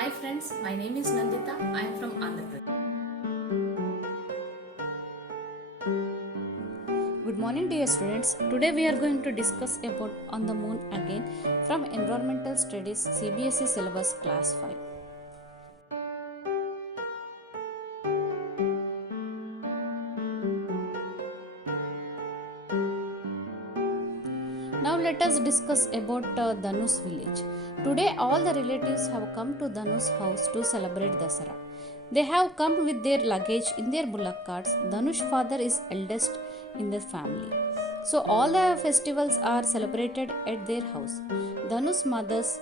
Hi friends, my name is Nandita. I am from Andhra Pradesh. Good morning dear students. Today we are going to discuss about On the Moon Again from Environmental Studies CBSE syllabus class 5. Now let us discuss about Dhanu's village. Today all the relatives have come to Dhanu's house to celebrate Dasara. They have come with their luggage in their bullock carts. Dhanush's father is eldest in the family. So all the festivals are celebrated at their house. Dhanu's mother's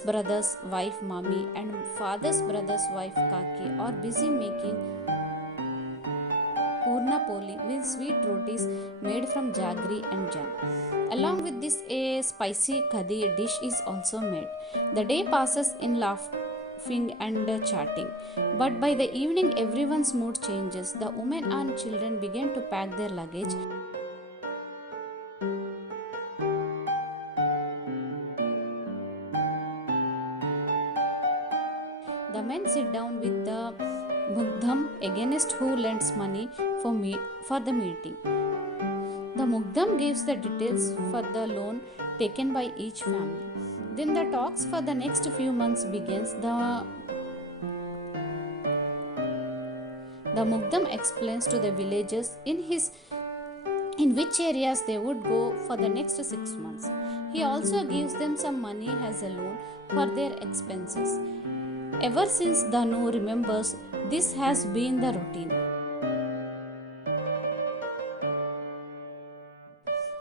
brother's wife Mami and father's brother's wife Kaki are busy making Purna Poli with sweet rotis made from jaggery and jam. Along with this, a spicy khadi dish is also made. The day passes in laughing and chatting, but by the evening, everyone's mood changes. The women and children begin to pack their luggage. The men sit down with the Mugdham against who lends money for the meeting. The Mugdam gives the details for the loan taken by each family. Then the talks for the next few months begins. The Mugdam explains to the villagers in which areas they would go for the next 6 months. He also gives them some money as a loan for their expenses. Ever since Danu remembers, this has been the routine.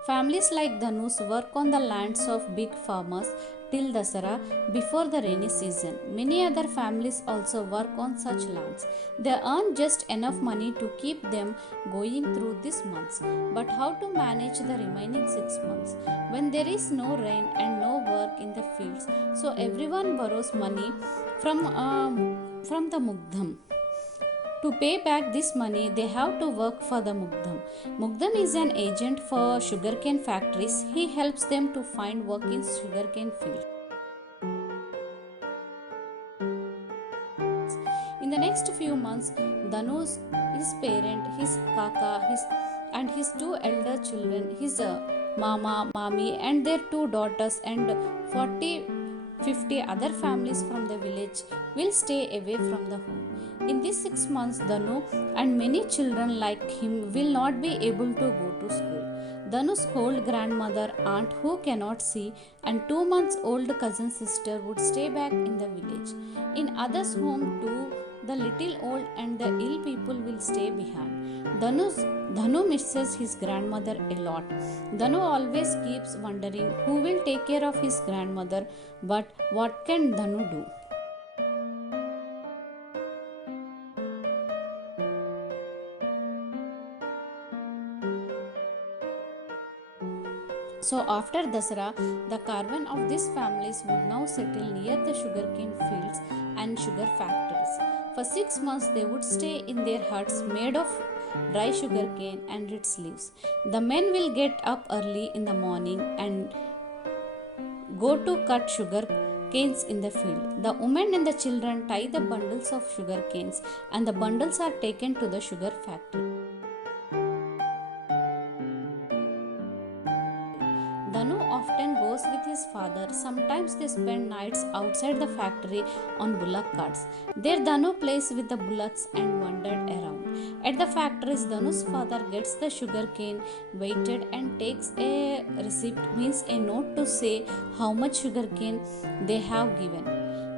Families like Dhanu's work on the lands of big farmers till Dasara before the rainy season. Many other families also work on such lands. They earn just enough money to keep them going through these months. But how to manage the remaining 6 months when there is no rain and no work in the fields? So everyone borrows money from the Mugdham. To pay back this money, they have to work for the Mugdam. Mugdam is an agent for sugarcane factories. He helps them to find work in sugarcane fields. In the next few months, Dhanu's his parent, his kaka, and his two elder children, his mama, mami, and their two daughters, and 40-50 other families from the village will stay away from the home. In these 6 months, Dhanu and many children like him will not be able to go to school. Dhanu's old grandmother, aunt who cannot see, and 2 months old cousin sister would stay back in the village. In others' home too, the little old and the ill people will stay behind. Dhanu misses his grandmother a lot. Dhanu always keeps wondering who will take care of his grandmother, but what can Dhanu do? So after Dasara, the caravan of these families would now settle near the sugarcane fields and sugar factories. For 6 months, they would stay in their huts made of dry sugarcane and its leaves. The men will get up early in the morning and go to cut sugar canes in the field. The women and the children tie the bundles of sugar canes, and the bundles are taken to the sugar factory. Dhanu often goes with his father. Sometimes they spend nights outside the factory on bullock carts. There Dhanu plays with the bullocks and wandered around. At the factories, Dhanu's father gets the sugar cane weighted and takes a receipt, means a note to say how much sugar cane they have given.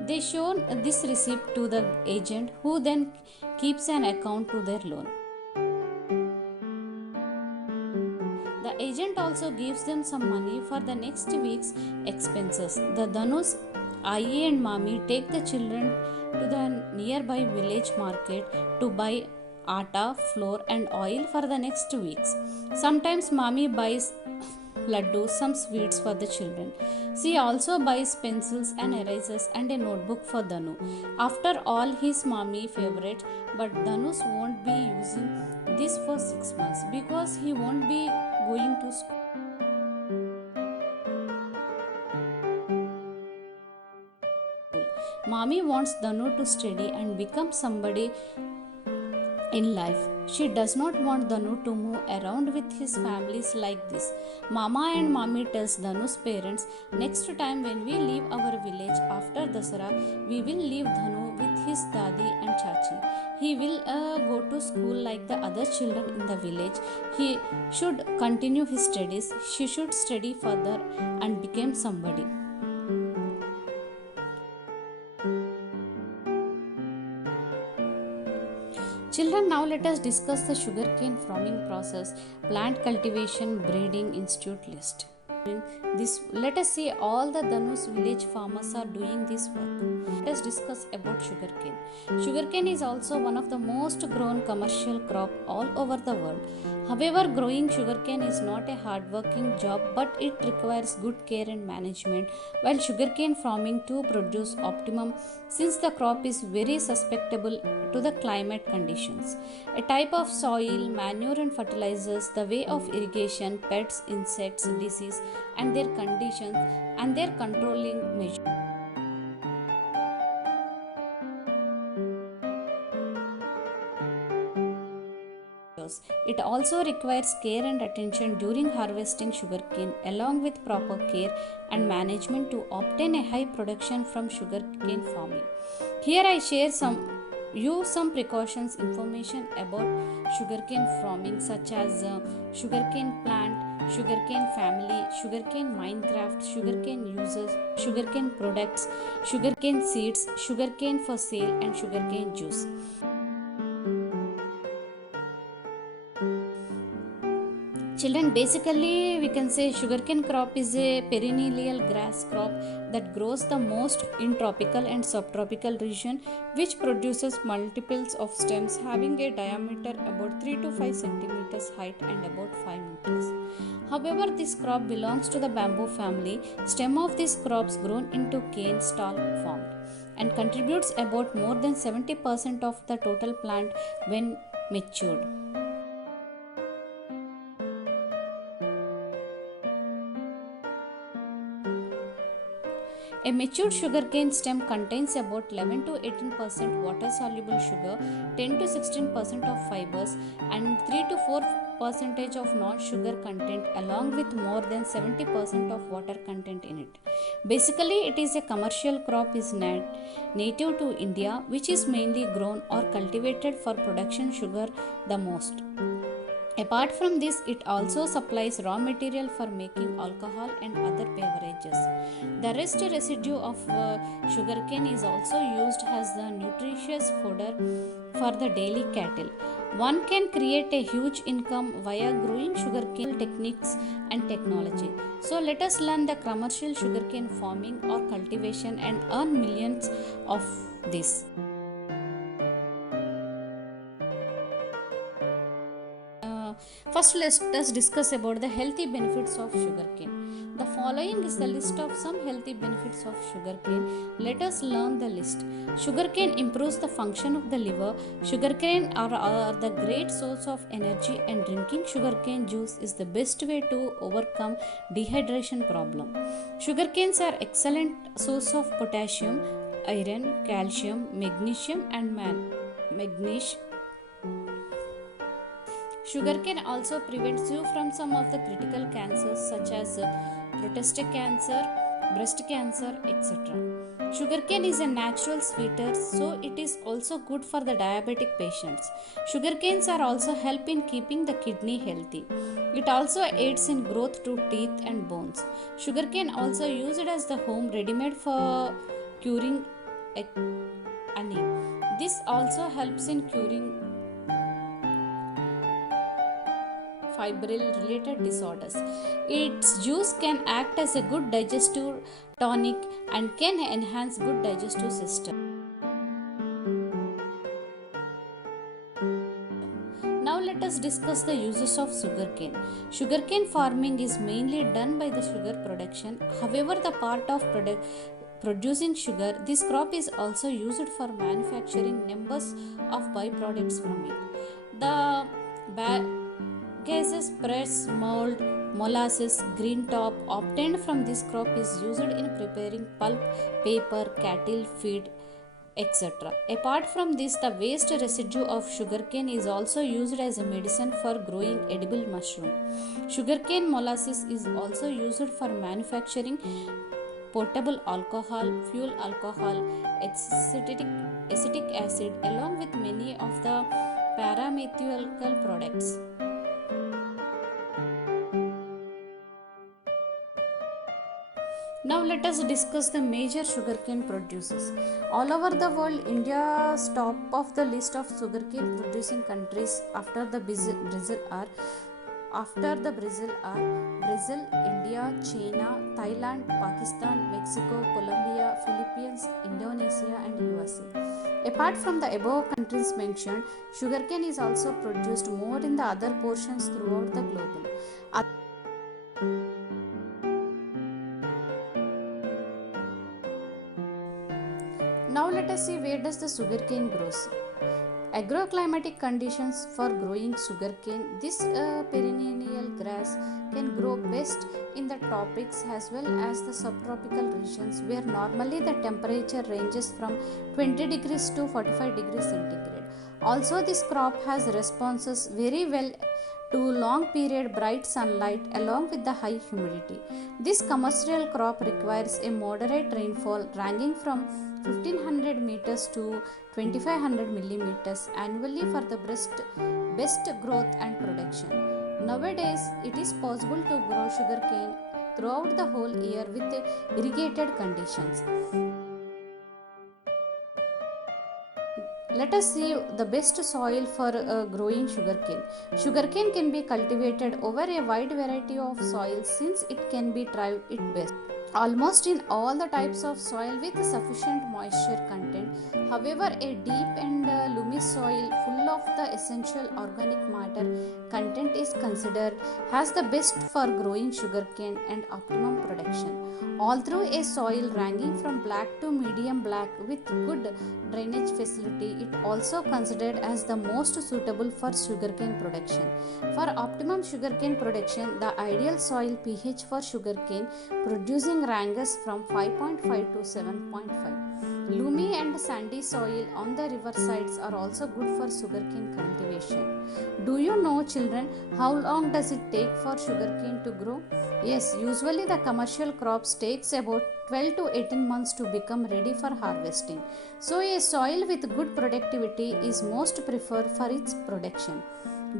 They show this receipt to the agent who then keeps an account to their loan. The agent also gives them some money for the next week's expenses. The Dhanu's Ayi and Mami take the children to the nearby village market to buy atta, flour, and oil for the next weeks. Sometimes Mami buys laddu, some sweets for the children. She also buys pencils and erasers and a notebook for Dhanu. After all, his mommy favorite, but Dhanu's won't be using this for 6 months because he won't be going to school. Mommy wants Danu to study and become somebody in life. She does not want Danu to move around with his families like this. Mama and Mommy tells Danu's parents, next time when we leave our village after Dasara, we will leave Danu with his Dadi and Chachi. He will go to school like the other children in the village. He should continue his studies. She should study further and become somebody. Children, now let us discuss the sugarcane farming process, plant cultivation, breeding institute list. Let us see all the Danus village farmers are doing this work. Let us discuss about sugarcane. Sugarcane is also one of the most grown commercial crop all over the world. However, growing sugarcane is not a hard-working job, but it requires good care and management. While sugarcane farming too produce optimum, since the crop is very susceptible to the climate conditions. A type of soil, manure and fertilizers, the way of irrigation, pests, insects, disease, and their conditions and their controlling measures. It also requires care and attention during harvesting sugarcane, along with proper care and management to obtain a high production from sugarcane farming. Here I share some precautions information about sugarcane farming, such as sugarcane plant, sugarcane family, sugarcane Minecraft, sugarcane users, sugarcane products, sugarcane seeds, sugarcane for sale, and sugarcane juice. Children, basically we can say sugarcane crop is a perennial grass crop that grows the most in tropical and subtropical region, which produces multiples of stems having a diameter about 3 to 5 centimeters height and about 5 meters. However, this crop belongs to the bamboo family. Stem of these crops grown into cane stalk formed and contributes about more than 70% of the total plant when matured. A matured sugarcane stem contains about 11 to 18% water-soluble sugar, 10 to 16% of fibers, and 3 to 4% of non-sugar content, along with more than 70% of water content in it. Basically, it is a commercial crop is native to India, which is mainly grown or cultivated for production sugar the most. Apart from this, it also supplies raw material for making alcohol and other beverages. The rest residue of sugarcane is also used as the nutritious fodder for the daily cattle. One can create a huge income via growing sugarcane techniques and technology. So let us learn the commercial sugarcane farming or cultivation and earn millions of this. First, let us discuss about the healthy benefits of sugarcane. The following is the list of some healthy benefits of sugarcane. Let us learn the list. Sugarcane improves the function of the liver. Sugarcane are the great source of energy, and drinking sugarcane juice is the best way to overcome dehydration problem. Sugarcanes are excellent source of potassium, iron, calcium, magnesium, and manganese. Sugarcane also prevents you from some of the critical cancers such as prostate cancer, breast cancer, etc. Sugarcane is a natural sweeter, so it is also good for the diabetic patients. Sugarcanes are also help in keeping the kidney healthy. It also aids in growth to teeth and bones. Sugarcane also used as the home ready-made for curing acne. This also helps in curing febrile related disorders. Its juice can act as a good digestive tonic and can enhance good digestive system. Now let us discuss the uses of sugarcane. Sugarcane farming is mainly done by the sugar production. However, the part of producing sugar, this crop is also used for manufacturing numbers of byproducts from it. The gases, press, mold, molasses, green top obtained from this crop is used in preparing pulp, paper, cattle feed, etc. Apart from this, the waste residue of sugarcane is also used as a medicine for growing edible mushroom. Sugarcane molasses is also used for manufacturing potable alcohol, fuel alcohol, acetic acid, along with many of the paramethylical products. Now let us discuss the major sugarcane producers. All over the world, India's top of the list of sugarcane producing countries after the Brazil are Brazil, India, China, Thailand, Pakistan, Mexico, Colombia, Philippines, Indonesia, and USA. Apart from the above countries mentioned, sugarcane is also produced more in the other portions throughout the globe. Now let us see where does the sugarcane grows. Agroclimatic conditions for growing sugarcane. This perennial grass can grow best in the tropics as well as the subtropical regions where normally the temperature ranges from 20 degrees to 45 degrees centigrade. Also, this crop has responses very well to long period bright sunlight along with the high humidity. This commercial crop requires a moderate rainfall ranging from 1500 meters to 2500 millimeters annually for the best growth and production. Nowadays, it is possible to grow sugarcane throughout the whole year with irrigated conditions. Let us see the best soil for growing sugarcane. Sugarcane can be cultivated over a wide variety of soils since it can be thrived it best almost in all the types of soil with sufficient moisture content. However, a deep and loamy soil full of the essential organic matter content is considered as the best for growing sugarcane and optimum production. Although a soil ranging from black to medium black with good drainage facility, it also considered as the most suitable for sugarcane production. For optimum sugarcane production, the ideal soil pH for sugarcane producing ranges from 5.5 to 7.5. Loamy and sandy soil on the river sides are also good for sugarcane cultivation. Do you know, children, how long does it take for sugarcane to grow? Yes, usually the commercial crops takes about 12 to 18 months to become ready for harvesting. So a soil with good productivity is most preferred for its production.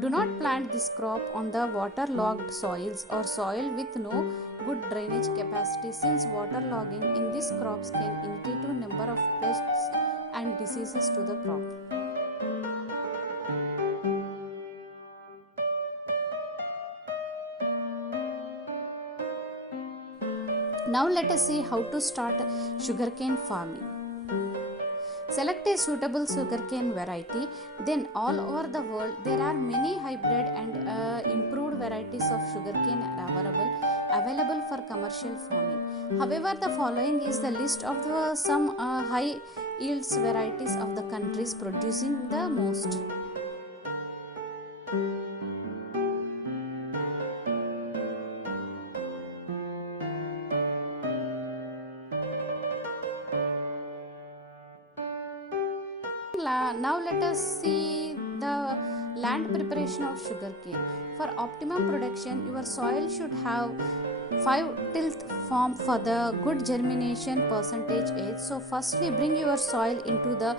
Do not plant this crop on the waterlogged soils or soil with no good drainage capacity since waterlogging in these crops can irritate a number of pests and diseases to the crop. Now let us see how to start sugarcane farming. Select a suitable sugarcane variety. Then all over the world there are many hybrid and improved varieties of sugarcane available for commercial farming. However, the following is the list of some high yields varieties of the countries producing the most. Now let us see the land preparation of sugarcane. For optimum production, your soil should have 5 tilth form for the good germination percentage age. So firstly bring your soil into the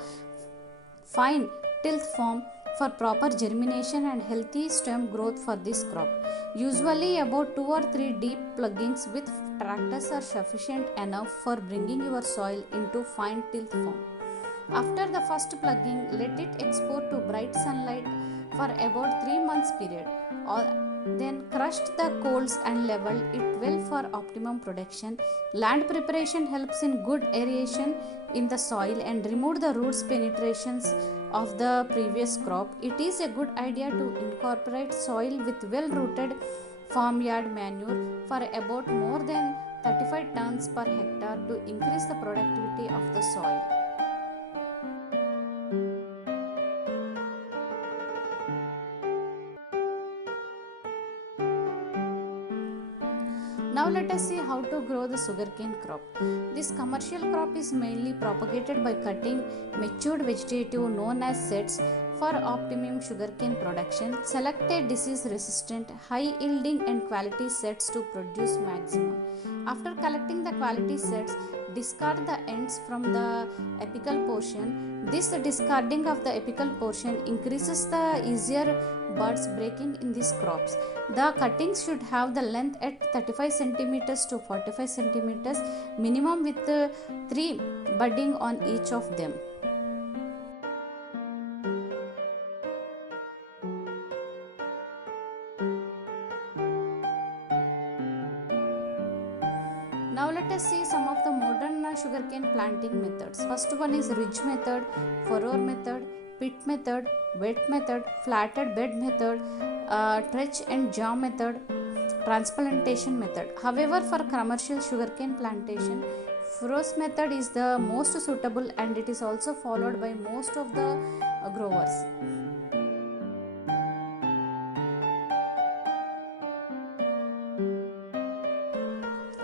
fine tilth form for proper germination and healthy stem growth for this crop. Usually about 2 or 3 deep pluggings with tractors are sufficient enough for bringing your soil into fine tilth form. After the first plugging, let it expose to bright sunlight for about 3 months period. Then crushed the coals and level it well for optimum production. Land preparation helps in good aeration in the soil and remove the roots penetrations of the previous crop. It is a good idea to incorporate soil with well rooted farmyard manure for about more than 35 tons per hectare to increase the productivity of the soil. Now let us see how to grow the sugarcane crop. This commercial crop is mainly propagated by cutting matured vegetative known as sets for optimum sugarcane production. Select a disease resistant, high yielding and quality sets to produce maximum. After collecting the quality sets, discard the ends from the apical portion. This discarding of the apical portion increases the easier buds breaking in these crops. The cuttings should have the length at 35 centimeters to 45 centimeters minimum with 3 budding on each of them. Now let us see some of the modern sugarcane planting methods. First one is ridge method, furrow method, pit method, wet method, flatted bed method, trench and jaw method, transplantation method. However, for commercial sugarcane plantation, furrows method is the most suitable and it is also followed by most of the growers.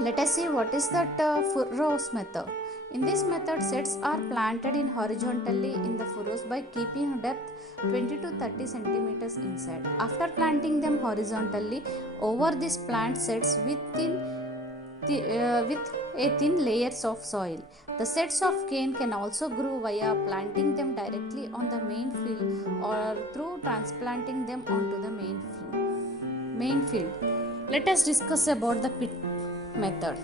Let us see what is that furrows method. In this method, sets are planted in horizontally in the furrows by keeping depth 20 to 30 centimeters inside. After planting them horizontally, over this plant sets with a thin layers of soil. The sets of cane can also grow via planting them directly on the main field or through transplanting them onto the main field. Let us discuss about the pit method.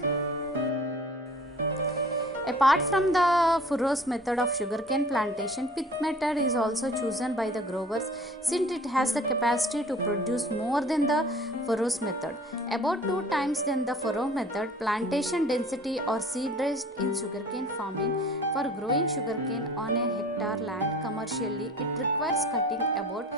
Apart from the furrows method of sugarcane plantation, pit method is also chosen by the growers since it has the capacity to produce more than the furrows method. About 2 times than the furrow method, plantation density or seed rate in sugarcane farming. For growing sugarcane on a hectare land commercially, it requires cutting about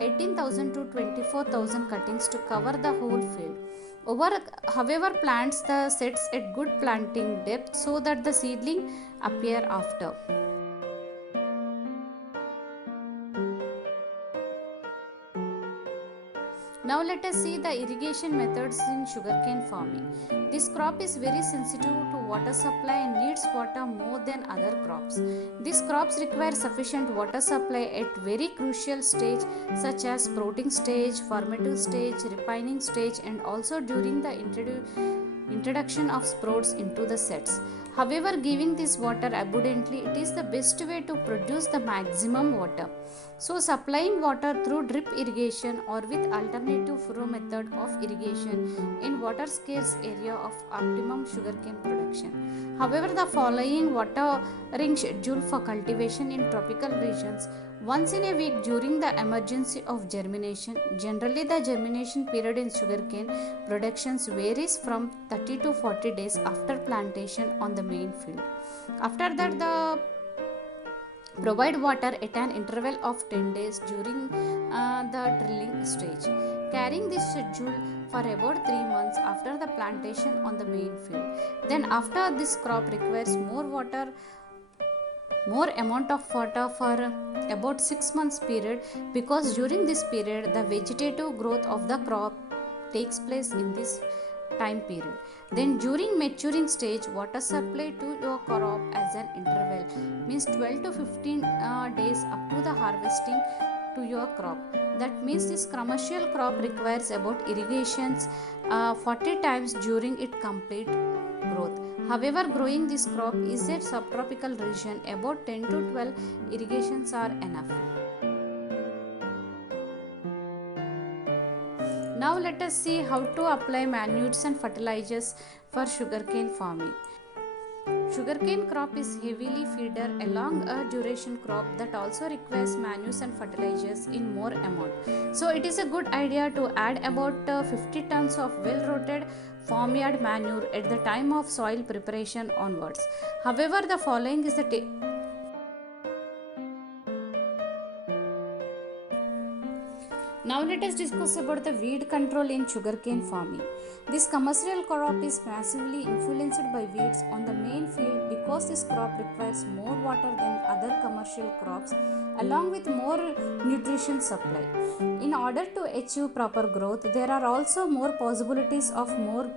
18,000 to 24,000 cuttings to cover the whole field. However, plants the sets at good planting depth so that the seedling appear after. Now let us see the irrigation methods in sugarcane farming. This crop is very sensitive to water supply and needs water more than other crops. These crops require sufficient water supply at very crucial stage such as sprouting stage, formative stage, ripening stage and also during the introduction of sprouts into the sets. However, giving this water abundantly, it is the best way to produce the maximum water. So, supplying water through drip irrigation or with alternative furrow method of irrigation in water scarce area of optimum sugarcane production. However, the following watering schedule for cultivation in tropical regions once in a week during the emergency of germination. Generally, the germination period in sugarcane productions varies from 30 to 40 days after plantation on the main field. After that, the provide water at an interval of 10 days during the drilling stage. Carrying this schedule for about 3 months after the plantation on the main field. Then after this crop requires more amount of water for about 6 months period because during this period the vegetative growth of the crop takes place in this time period. Then during maturing stage, water supply to your crop as an interval means 12 to 15 days up to the harvesting to your crop. That means this commercial crop requires about irrigations 40 times during its complete growth. However, growing this crop is a subtropical region, about 10 to 12 irrigations are enough. Now let us see how to apply manures and fertilizers for sugarcane farming. Sugarcane crop is heavily feeder a long duration crop that also requires manures and fertilizers in more amount. So it is a good idea to add about 50 tons of well-rotted farmyard manure at the time of soil preparation onwards. However, the following is the Now let us discuss about the weed control in sugarcane farming. This commercial crop is massively influenced by weeds on the main field because this crop requires more water than other commercial crops along with more nutrition supply. In order to achieve proper growth, there are also more possibilities of more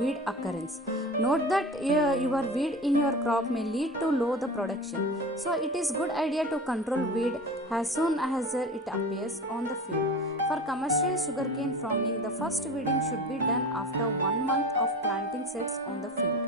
weed occurrence. Note that your weed in your crop may lead to low the production. So it is good idea to control weed as soon as it appears on the field. For commercial sugarcane farming, the first weeding should be done after 1 month of planting sets on the field.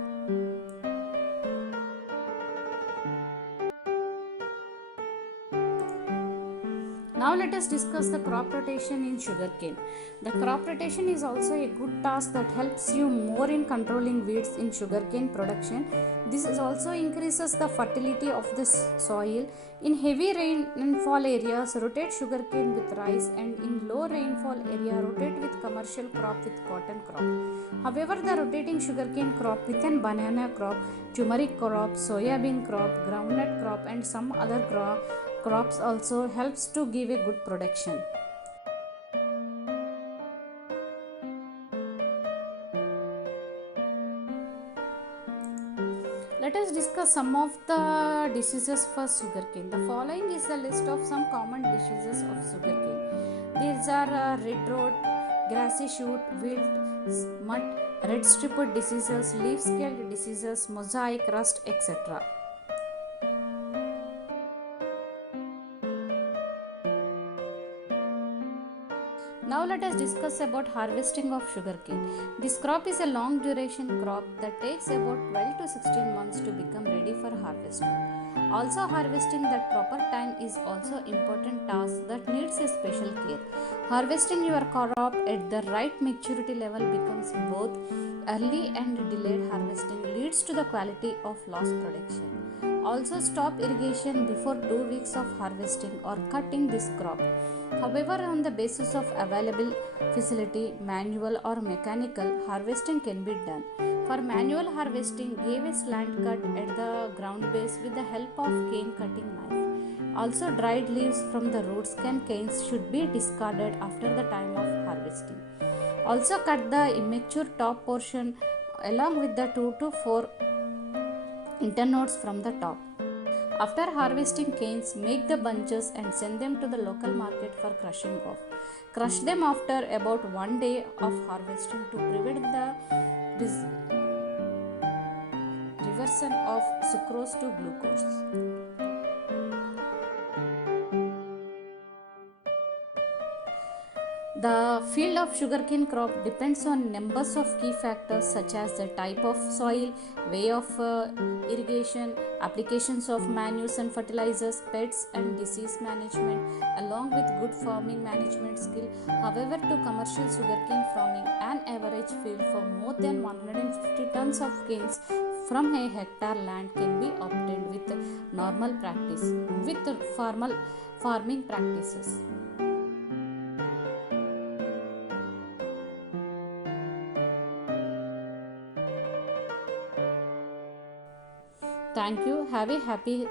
Now let us discuss the crop rotation in sugarcane. The crop rotation is also a good task that helps you more in controlling weeds in sugarcane production. This is also increases the fertility of the soil. In heavy rainfall areas, rotate sugarcane with rice, and in low rainfall area, rotate with commercial crop with cotton crop. However, the rotating sugarcane crop within banana crop, turmeric crop, soybean crop, groundnut crop, and some other crops also helps to give a good production. Let us discuss some of the diseases for sugarcane. The following is the list of some common diseases of sugarcane. These are red rot, grassy shoot, wilt, smut, red striped diseases, leaf scaled diseases, mosaic rust, etc. Now let us discuss about harvesting of sugarcane. This crop is a long duration crop that takes about 12 to 16 months to become ready for harvesting. Also, harvesting that proper time is also important task that needs a special care. Harvesting your crop at the right maturity level becomes both early and delayed harvesting leads to the quality of lost production. Also, stop irrigation before 2 weeks of harvesting or cutting this crop. However, on the basis of available facility, manual or mechanical, harvesting can be done. For manual harvesting, give a slant cut at the ground base with the help of cane cutting knife. Also, dried leaves from the roots and canes should be discarded after the time of harvesting. Also, cut the immature top portion along with the 2 to 4 internodes from the top. After harvesting canes, make the bunches and send them to the local market for crushing off. Crush them after about 1 day of harvesting to prevent the reversion of sucrose to glucose. The field of sugarcane crop depends on numbers of key factors such as the type of soil, way of irrigation, applications of manures and fertilizers, pests and disease management, along with good farming management skill. However, to commercial sugarcane farming, an average field for more than 150 tons of canes from a hectare land can be obtained with normal practice, with formal farming practices. Thank you. Have a happy